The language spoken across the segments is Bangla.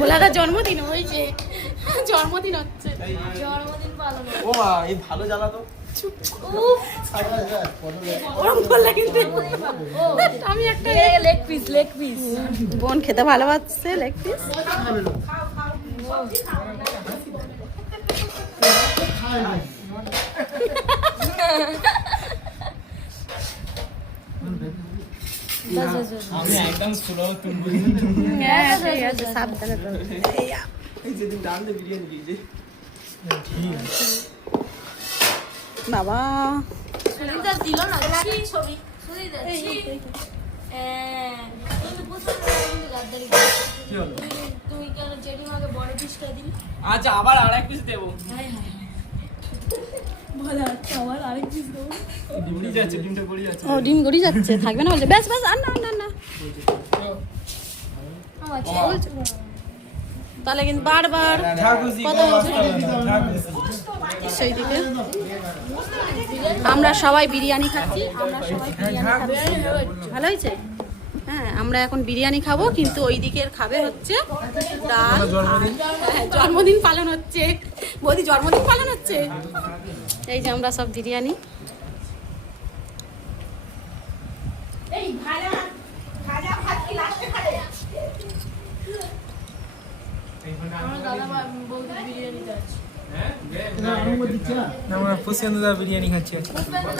ভোলাদার জন্মদিন হয়েছে, জন্মদিন হচ্ছে, জন্মদিন পালন। ও মা, এই ভালো জ্বালা তো। আমি একটা লেগ পিস বোন খেতে ভালোবাসছে, লেগ পিস। আমি একদম স্লো তুলবো। হ্যাঁ ঠিক আছে, সাবধানে তো। এই যেদিন ডাল দিয়ে বিরিয়ানি দিয়েছে। বাবা সুনিতা দিল না ছবি, সুনিতা তুমি কেন জেঠিমাকে বড় পিসটা দিলি? আচ্ছা আবার আরেক পিস দেবো। বলা হচ্ছে আবার আরেক পিস দেবো। ডিমড়ি যাচ্ছে, ডিমটা গড়ি যাচ্ছে। ও ডিম গড়ি যাচ্ছে, থাকবে না বলছে। ব্যাস ব্যাস, আর না না না, তাহলে কিন্তু বারবার কথা বলছে। সেই দিকে আমরা সবাই বিরিয়ানি খাচ্ছি, আমরা সবাই বিরিয়ানি খাচ্ছি। ভালো হয়েছে। হ্যাঁ, আমরা এখন বিরিয়ানি খাবো, কিন্তু ওই দিকের খাবে হচ্ছে ডাল। হ্যাঁ, জন্মদিন পালন হচ্ছে, বৌদি জন্মদিন পালন হচ্ছে। এই যে আমরা সব বিরিয়ানি।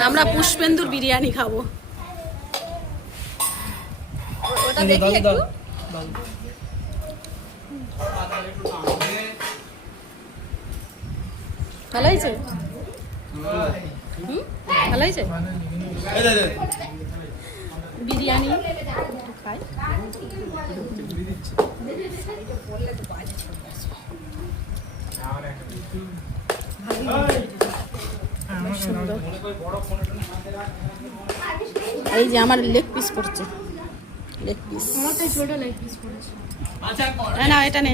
আমরা পুষ্পেন্দুর বিরিয়ানি খাবো। ওটা দেখি একটু। ভালো হয়েছে, ভালো হয়েছে বিরিয়ানি। খাই এই যে আমার লেগ পিস করছে, লেগ পিস। আমারটাই ছোট লেগ পিস করেছে। না এটা নে।